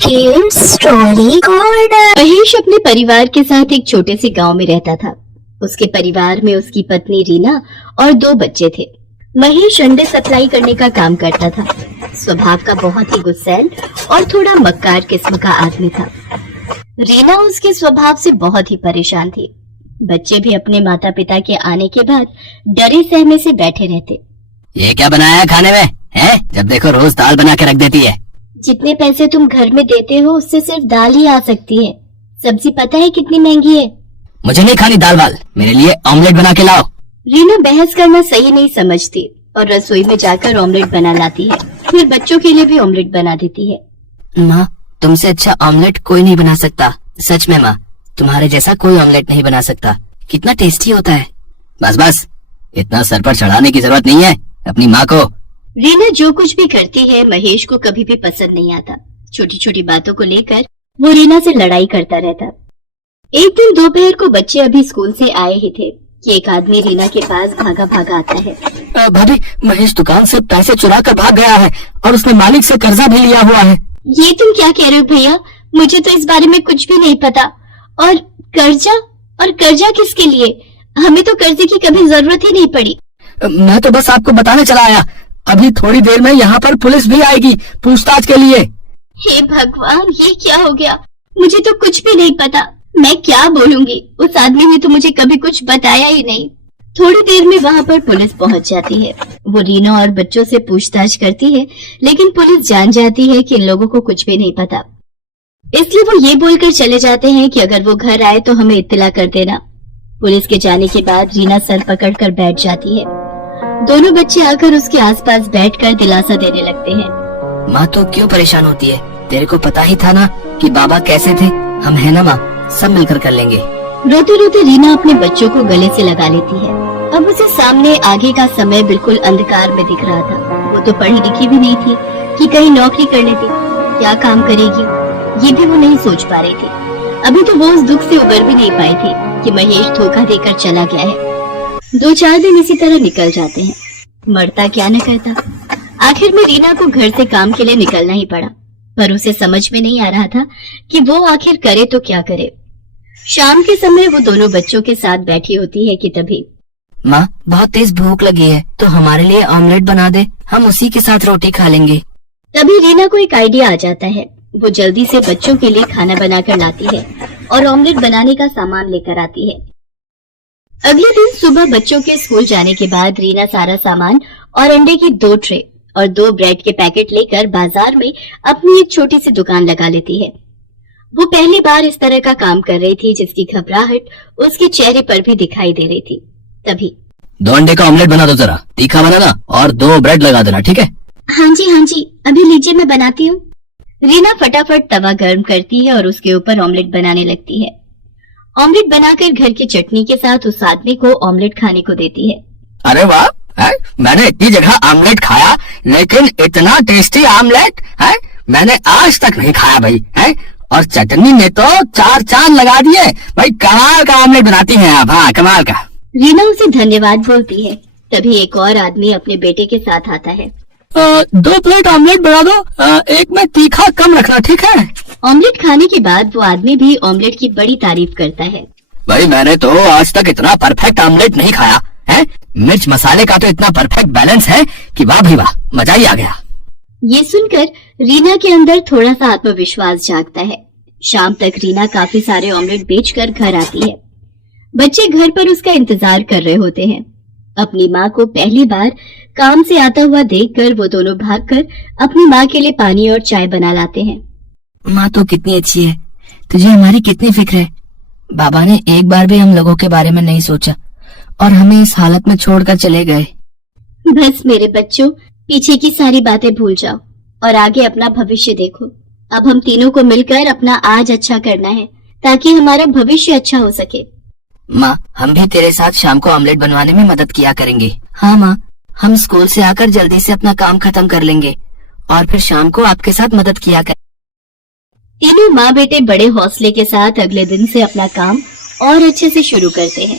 Story corner. Mahesh अपने परिवार के साथ एक छोटे से गांव में रहता था। उसके परिवार में उसकी पत्नी रीना और 2 बच्चे थे। महेश अंडे सप्लाई करने का काम करता था। स्वभाव का बहुत ही गुस्सैल और थोड़ा मक्कार किस्म का आदमी था। रीना उसके स्वभाव से बहुत ही परेशान थी। बच्चे भी अपने माता पिता के आने के बाद डरे सहमे से बैठे रहते। ये क्या बनाया है खाने में है? जब देखो रोज दाल बना के रख देती है। जितने पैसे तुम घर में देते हो उससे सिर्फ दाल ही आ सकती है। सब्जी पता है कितनी महंगी है। मुझे नहीं खानी दाल वाल, मेरे लिए ऑमलेट बना के लाओ। रीना बहस करना सही नहीं समझती और रसोई में जाकर ऑमलेट बना लाती है। फिर बच्चों के लिए भी ऑमलेट बना देती है। माँ, तुमसे अच्छा ऑमलेट कोई नहीं बना सकता। सच में माँ, तुम्हारे जैसा कोई ऑमलेट नहीं बना सकता। कितना टेस्टी होता है। बस बस, इतना सर पर चढ़ाने की जरूरत नहीं है अपनी माँ को। रीना जो कुछ भी करती है महेश को कभी भी पसंद नहीं आता। छोटी छोटी बातों को लेकर वो रीना से लड़ाई करता रहता। एक दिन दोपहर को बच्चे अभी स्कूल से आए ही थे कि एक आदमी रीना के पास भागा भागा आता है। भाभी, महेश दुकान से पैसे चुरा कर भाग गया है और उसने मालिक से कर्जा भी लिया हुआ है। ये तुम क्या कह रहे हो भैया? मुझे तो इस बारे में कुछ भी नहीं पता। और कर्जा किसके लिए? हमें तो कर्जे की कभी जरूरत ही नहीं पड़ी। मैं तो बस आपको बताने चला आया। अभी थोड़ी देर में यहाँ पर पुलिस भी आएगी पूछताछ के लिए। हे भगवान, ये क्या हो गया? मुझे तो कुछ भी नहीं पता। मैं क्या बोलूंगी? उस आदमी ने तो मुझे कभी कुछ बताया ही नहीं। थोड़ी देर में वहाँ पर पुलिस पहुँच जाती है। वो रीना और बच्चों से पूछताछ करती है, लेकिन पुलिस जान जाती है कि इन लोगों को कुछ भी नहीं पता। इसलिए वो ये बोलकर चले जाते हैं कि अगर वो घर आए तो हमें इत्तला कर देना। पुलिस के जाने के बाद रीना सर पकड़कर बैठ जाती है। दोनों बच्चे आकर उसके आसपास बैठकर दिलासा देने लगते हैं। माँ तो क्यों परेशान होती है? तेरे को पता ही था ना कि बाबा कैसे थे। हम है ना माँ, सब मिलकर कर लेंगे। रोते रोते रीना अपने बच्चों को गले से लगा लेती है। अब उसे सामने आगे का समय बिल्कुल अंधकार में दिख रहा था। वो तो पढ़ी लिखी भी नहीं थी कि कहीं नौकरी कर लेती। क्या काम करेगी ये भी वो नहीं सोच पा रही थी। अभी तो वो उस दुख से उबर भी नहीं पाई थी कि महेश धोखा देकर चला गया है। 2-4 दिन इसी तरह निकल जाते हैं। मरता क्या न करता। आखिर में रीना को घर से काम के लिए निकलना ही पड़ा, पर उसे समझ में नहीं आ रहा था कि वो आखिर करे तो क्या करे। शाम के समय वो दोनों बच्चों के साथ बैठी होती है कि तभी माँ, बहुत तेज भूख लगी है तो हमारे लिए ऑमलेट बना दे, हम उसी के साथ रोटी खा लेंगे। तभी रीना को एक आइडिया आ जाता है। वो जल्दी से बच्चों के लिए खाना बनाकर लाती है और ऑमलेट बनाने का सामान लेकर आती है। अगले दिन सुबह बच्चों के स्कूल जाने के बाद रीना सारा सामान और अंडे की 2 ट्रे और 2 ब्रेड के पैकेट लेकर बाजार में अपनी एक छोटी सी दुकान लगा लेती है। वो पहली बार इस तरह का काम कर रही थी जिसकी घबराहट उसके चेहरे पर भी दिखाई दे रही थी। तभी 2 अंडे का ऑमलेट बना दो, जरा तीखा बनाना और 2 ब्रेड लगा देना, ठीक है? हाँ जी, अभी लीजिए, मैं बनाती हूँ। रीना फटाफट तवा गर्म करती है और उसके ऊपर ऑमलेट बनाने लगती है। ऑमलेट बनाकर घर की चटनी के साथ उस आदमी को ऑमलेट खाने को देती है। अरे वाह, मैंने इतनी जगह ऑमलेट खाया लेकिन इतना टेस्टी ऑमलेट है मैंने आज तक नहीं खाया भाई। है और चटनी ने तो 4 चांद लगा दिए भाई। कमाल का ऑमलेट बनाती हैं आप। हाँ, कमाल का। रीना उसे धन्यवाद बोलती है। तभी एक और आदमी अपने बेटे के साथ आता है। 2 प्लेट ऑमलेट बना दो, एक में तीखा कम रखना, ठीक है? ऑमलेट खाने के बाद वो आदमी भी ऑमलेट की बड़ी तारीफ करता है। भाई, मैंने तो आज तक इतना परफेक्ट ऑमलेट नहीं खाया है। मिर्च मसाले का तो इतना परफेक्ट बैलेंस है कि वाह भाई वाह, मजा ही आ गया। ये सुनकर रीना के अंदर थोड़ा सा आत्मविश्वास जागता है। शाम तक रीना काफी सारे ऑमलेट बेचकर घर आती है। बच्चे घर पर उसका इंतजार कर रहे होते हैं। अपनी माँ को पहली बार काम से आता हुआ देखकर वो दोनों भागकर अपनी माँ के लिए पानी और चाय बना लाते हैं। माँ तो कितनी अच्छी है, तुझे हमारी कितनी फिक्र है। बाबा ने एक बार भी हम लोगों के बारे में नहीं सोचा और हमें इस हालत में छोड़कर चले गए। बस मेरे बच्चों, पीछे की सारी बातें भूल जाओ और आगे अपना भविष्य देखो। अब हम तीनों को मिलकर अपना आज अच्छा करना है ताकि हमारा भविष्य अच्छा हो सके। माँ, हम भी तेरे साथ शाम को ऑमलेट बनवाने में मदद किया करेंगे। हाँ माँ, हम स्कूल से आकर जल्दी से अपना काम खत्म कर लेंगे और फिर शाम को आपके साथ मदद किया करेंगे। तीनों माँ बेटे बड़े हौसले के साथ अगले दिन से अपना काम और अच्छे से शुरू करते हैं।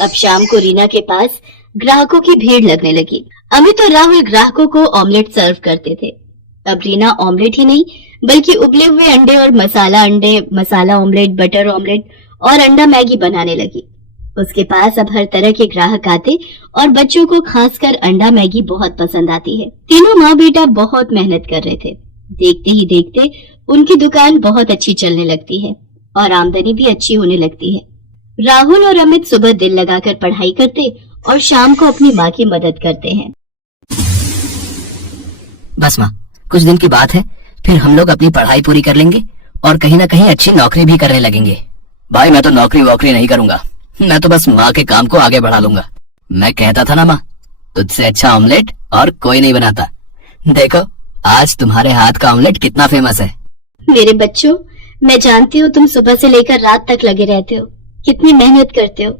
अब शाम को रीना के पास ग्राहकों की भीड़ लगने लगी। अमित और राहुल ग्राहकों को ऑमलेट सर्व करते थे। अब रीना ऑमलेट ही नहीं बल्कि उबले हुए अंडे और मसाला अंडे, मसाला ऑमलेट, बटर ऑमलेट और अंडा मैगी बनाने लगी। उसके पास अब हर तरह के ग्राहक आते और बच्चों को खासकर अंडा मैगी बहुत पसंद आती है। तीनों माँ बेटा बहुत मेहनत कर रहे थे। देखते ही देखते उनकी दुकान बहुत अच्छी चलने लगती है और आमदनी भी अच्छी होने लगती है। राहुल और अमित सुबह दिल लगाकर पढ़ाई करते और शाम को अपनी माँ की मदद करते हैं। बस माँ, कुछ दिन की बात है, फिर हम लोग अपनी पढ़ाई पूरी कर लेंगे और कहीं ना कहीं अच्छी नौकरी भी करने लगेंगे। भाई मैं तो नौकरी वोकरी नहीं करूंगा, मैं तो बस माँ के काम को आगे बढ़ा लूंगा। मैं कहता था ना माँ, तुझसे अच्छा ऑमलेट और कोई नहीं बनाता। देखो आज तुम्हारे हाथ का ऑमलेट कितना फेमस है। मेरे बच्चों, मैं जानती हूँ तुम सुबह से लेकर रात तक लगे रहते हो, कितनी मेहनत करते हो।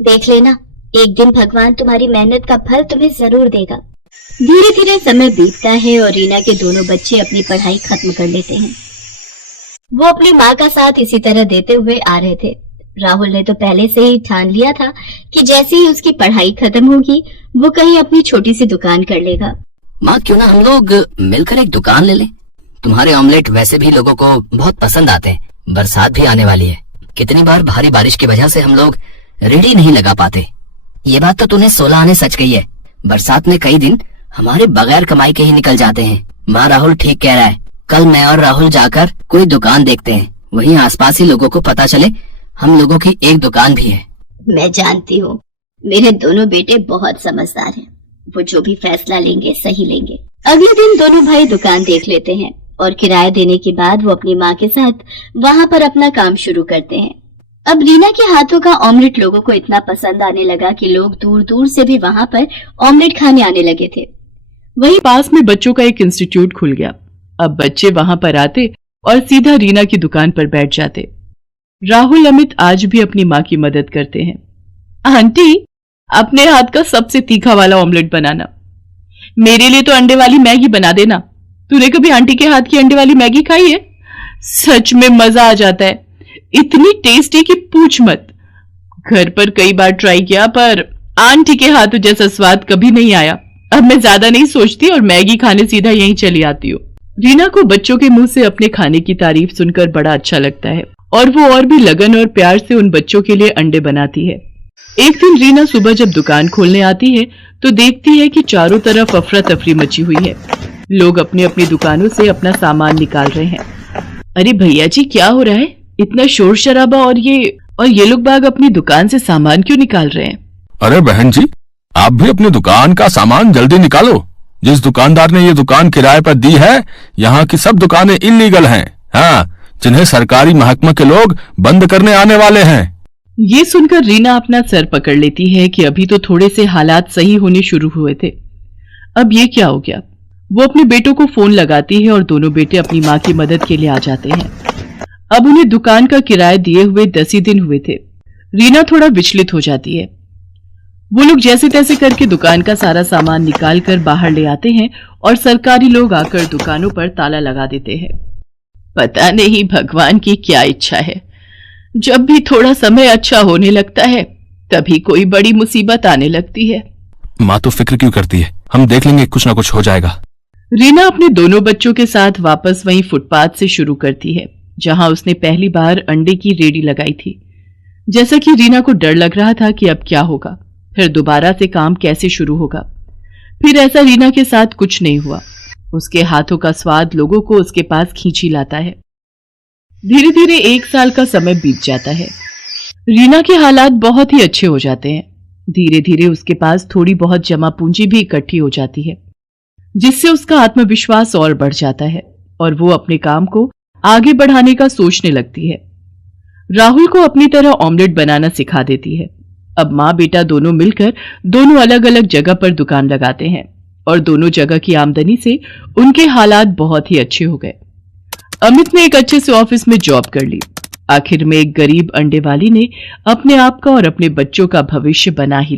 देख लेना, एक दिन भगवान तुम्हारी मेहनत का फल तुम्हें जरूर देगा। धीरे धीरे समय बीतता है और रीना के दोनों बच्चे अपनी पढ़ाई खत्म कर लेते हैं। वो अपनी माँ का साथ इसी तरह देते हुए आ रहे थे। राहुल ने तो पहले से ही ठान लिया था कि जैसे ही उसकी पढ़ाई खत्म होगी वो कहीं अपनी छोटी सी दुकान कर लेगा। माँ क्यों ना हम लोग मिलकर एक दुकान ले लें? तुम्हारे ऑमलेट वैसे भी लोगों को बहुत पसंद आते हैं। बरसात भी आने वाली है, कितनी बार भारी बारिश की वजह से हम लोग रेडी नहीं लगा पाते। ये बात तो तूने 16 आने सच कही है। बरसात में कई दिन हमारे बगैर कमाई के ही निकल जाते हैं। माँ राहुल ठीक कह रहा है, कल मैं और राहुल जाकर कोई दुकान देखते हैं, वहीं आसपास ही लोगों को पता चले हम लोगों की एक दुकान भी है। मैं जानती हूँ मेरे दोनों बेटे बहुत समझदार हैं, वो जो भी फैसला लेंगे सही लेंगे। अगले दिन दोनों भाई दुकान देख लेते हैं और किराया देने के बाद वो अपनी माँ के साथ वहाँ पर अपना काम शुरू करते हैं। अब रीना के हाथों का ऑमलेट लोगों को इतना पसंद आने लगा कि लोग दूर दूर से भी वहाँ पर ऑमलेट खाने आने लगे थे। वहीं पास में बच्चों का एक इंस्टीट्यूट खुल गया। अब बच्चे वहां पर आते और सीधा रीना की दुकान पर बैठ जाते। राहुल अमित आज भी अपनी माँ की मदद करते हैं। आंटी, अपने हाथ का सबसे तीखा वाला ऑमलेट बनाना। मेरे लिए तो अंडे वाली मैगी बना देना। तूने कभी आंटी के हाथ की अंडे वाली मैगी खाई है? सच में मजा आ जाता है, इतनी टेस्टी कि पूछ मत। घर पर कई बार ट्राई किया पर आंटी के हाथों जैसा स्वाद कभी नहीं आया। अब मैं ज्यादा नहीं सोचती और मैगी खाने सीधा यहीं चली आती हूँ। रीना को बच्चों के मुंह से अपने खाने की तारीफ सुनकर बड़ा अच्छा लगता है और वो और भी लगन और प्यार से उन बच्चों के लिए अंडे बनाती है। एक दिन रीना सुबह जब दुकान खोलने आती है तो देखती है कि चारों तरफ अफरा तफरी मची हुई है। लोग अपनी अपनी दुकानों से अपना सामान निकाल रहे हैं। अरे भैया जी, क्या हो रहा है? इतना शोर शराबा और ये लोग बाग अपनी दुकान से सामान क्यों निकाल रहे हैं? अरे बहन जी, आप भी अपनी दुकान का सामान जल्दी निकालो। जिस दुकानदार ने ये दुकान किराए पर दी है, यहाँ की सब दुकानें इल्लीगल हैं। हाँ, जिन्हें सरकारी महकमा के लोग बंद करने आने वाले हैं। ये सुनकर रीना अपना सर पकड़ लेती है कि अभी तो थोड़े से हालात सही होने शुरू हुए थे, अब ये क्या हो गया। वो अपने बेटों को फोन लगाती है और दोनों बेटे अपनी माँ की मदद के लिए आ जाते हैं। अब उन्हें दुकान का किराया दिए हुए 10 ही दिन हुए थे। रीना थोड़ा विचलित हो जाती है। वो लोग जैसे तैसे करके दुकान का सारा सामान निकाल कर बाहर ले आते हैं और सरकारी लोग आकर दुकानों पर ताला लगा देते हैं। पता नहीं भगवान की क्या इच्छा है, जब भी थोड़ा समय अच्छा होने लगता है तभी कोई बड़ी मुसीबत आने लगती है। माँ तो फिक्र क्यों करती है, हम देख लेंगे, कुछ ना कुछ हो जाएगा। रीना अपने दोनों बच्चों के साथ वापस वहीं फुटपाथ से शुरू करती है जहां उसने पहली बार अंडे की रेडी लगाई थी। जैसा कि रीना को डर लग रहा था कि अब क्या होगा, फिर दोबारा से काम कैसे शुरू होगा, फिर ऐसा रीना के साथ कुछ नहीं हुआ। उसके हाथों का स्वाद लोगों को उसके पास खींच ही लाता है। धीरे धीरे 1 साल का समय बीत जाता है। रीना के हालात बहुत ही अच्छे हो जाते हैं। धीरे धीरे उसके पास थोड़ी बहुत जमा पूंजी भी इकट्ठी हो जाती है, जिससे उसका आत्मविश्वास और बढ़ जाता है और वो अपने काम को आगे बढ़ाने का सोचने लगती है। राहुल को अपनी तरह ऑमलेट बनाना सिखा देती है। अब माँ बेटा दोनों मिलकर दोनों अलग अलग जगह पर दुकान लगाते हैं और दोनों जगह की आमदनी से उनके हालात बहुत ही अच्छे हो गए। अमित ने एक अच्छे से ऑफिस में जॉब कर ली। आखिर में एक गरीब अंडे वाली ने अपने आप का और अपने बच्चों का भविष्य बना ही